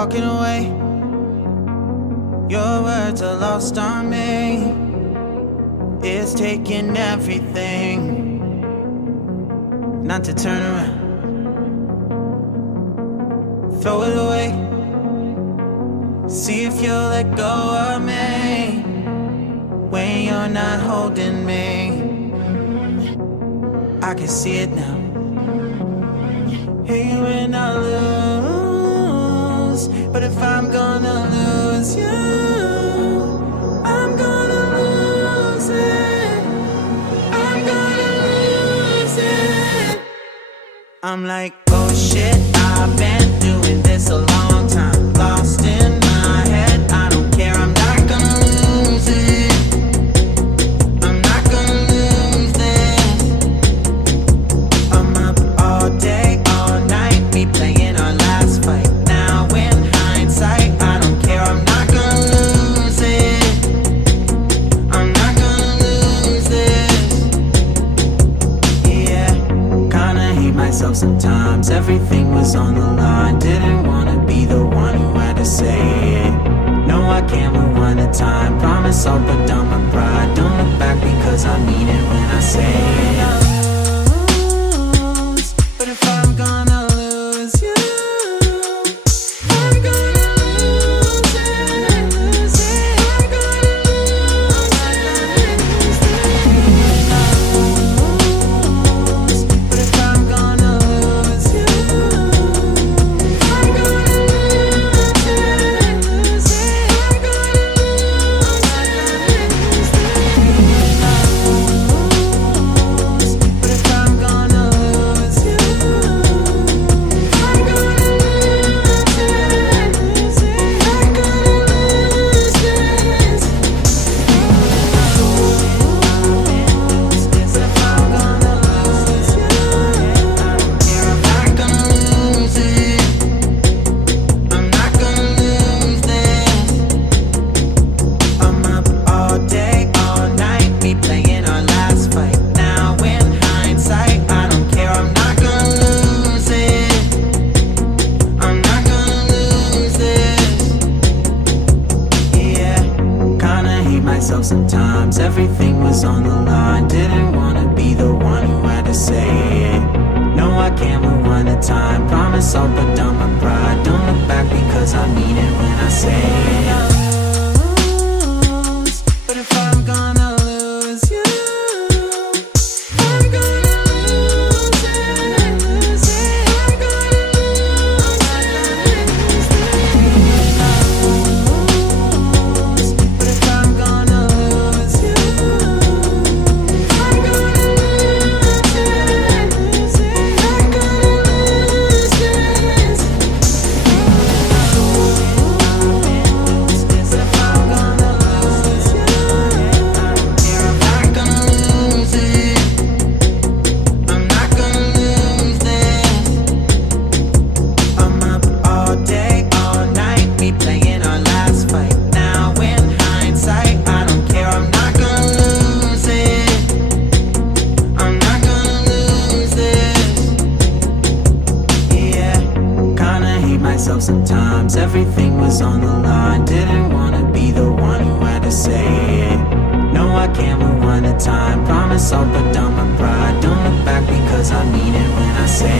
walking away. Your words are lost on me. It's taking everything not to turn around. Throw it away. See if you'll let go of me when you're not holding me. I can see it now. Hey, when I lose, but if I'm gonna lose you, I'm gonna lose it. I'm gonna lose it. I'm like, oh shit, I've been doing this a long time. Lost in my head, I don't care, I'm not gonna lose it. I'm not gonna lose this. I'm up all day, all night, we playing our last fight. Now in hindsight, I don't care, I'm not gonna lose it. I'm not gonna lose this. Yeah, kinda hate myself sometimes. Everything was on the line. Didn't wanna be the one who had to say it. No, I can't move one at a time. Promise I'll put down my pride. Don't look back because I mean it when I say it. But if I'm gonna lose you, I'm gonna lose it. I'm gonna lose it. But if I'm gonna lose you, I'm gonna lose it. I'm gonna lose it. But if I'm gonna lose you, I'm gonna lose it. I'm gonna lose this. If I'm gonna lose you, I'm not gonna lose it. I'm not gonna lose this. I'm up all day, all night, we playing our last fight. Now in hindsight, I don't care, I'm not gonna lose it. I'm not gonna lose this. Yeah, kinda hate myself sometimes. Everything was on the line. Didn't wanna be the one who had to say it. No, I can't move one at a time. Promise I'll put down my pride. Don't look back because I mean it when I say it. But if I'm gonna lose you, I'm gonna lose it. I'm gonna lose it. But if I'm gonna lose you, I'm gonna lose it. I'm gonna lose this. If I'm gonna lose you, I'm not gonna lose it. I'm not gonna lose this. I'm up all day, all night, we playing our last fight. Now in hindsight, I don't care, I'm not gonna lose it. I'm not gonna lose this. Yeah, kinda hate myself sometimes. Everything was on the line. Didn't wanna be the one who had to say it. No, I can't move one at a time. Promise I'll put down my pride. Don't look back because I mean it when I say it.